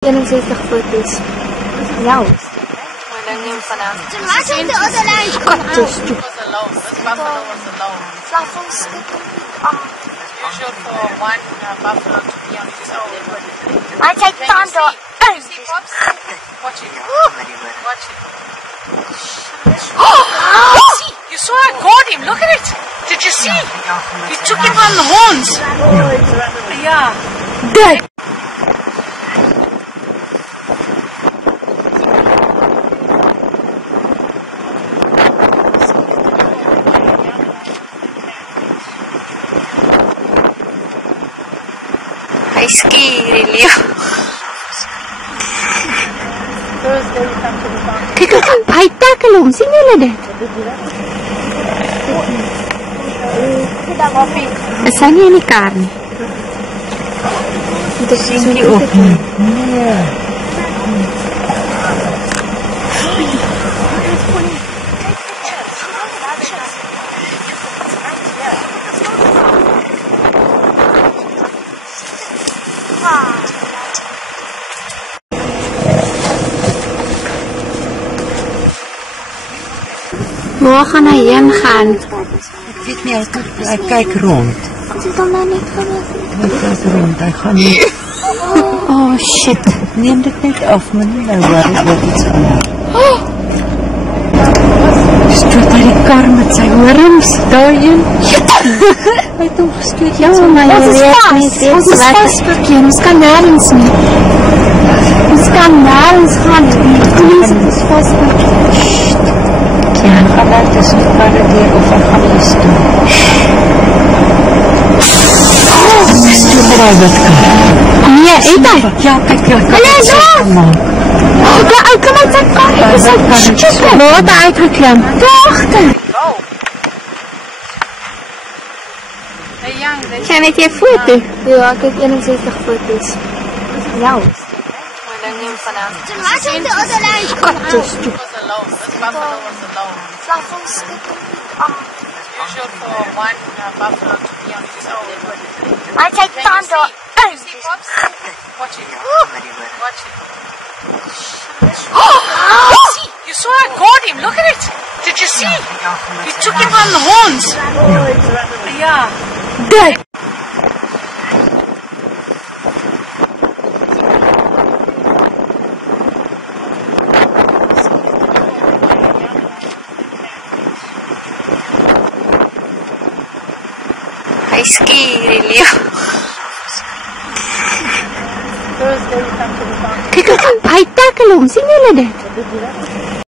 61 foto's. Jouw. Maar dan neem vanaf. Toen was het de andere lijn. Katjes. Was alone. This buffalo was alone. Plafond stikken. Usual for one buffalo to be on its own. Maar zij kan door. See, Pops? Watch it. Watch it. See, you saw I caught him. Look at it. Did you see? He took him on the horns. Yeah. Dead. Hy skie hierdie leeu. Kyk, hy tackle hom. Sien julle dit? Is hy nie in die kar nie? Dit sien nie ook nie. Nee. Waar gaan hy heen gaan? Ek weet nie, hy kyk rond. Is dit dan nou net gewees? Hy kyk rond, hy gaan nie. Oh shit. Neem dit net af, man. Nou waar is wat iets aan. Stoot hy die kar met sy horings daarin? Hy het hom gestoot. Ja, maar jy weet nie. Ons is vastverkeer, ons kan nergens nie. Ons kan nergens gaan. Ons is vastverkeer. Ja, hy gaan uit tussen die karre deur of hy gaan huis toe. Stoot hy wat kar. Nee, het hy? Ja, kyk, ja, Hulle is daar! Ja, ou, kom uit sy kar. Hy is uit stupid. Waar het hy uitgeklim? Daarachter. Go. Hey, young. Gaan met jy foto? Ja, ek het 61 foto's. Jouw. Maar dan neem vanaf. Toen was het de andere lijn. Katjes. Was alone. This buffalo was alone. Plafond stikken. Usual for one buffalo to be on its own. Maar zij kan door. See, Pops? Watch it. Watch it. See, you saw I caught him. Look at it. Did you see? He took him on the horns. Yeah. Dead. Hy skie hierdie leeu. Kyk, hy tackle hom. Sien julle dit?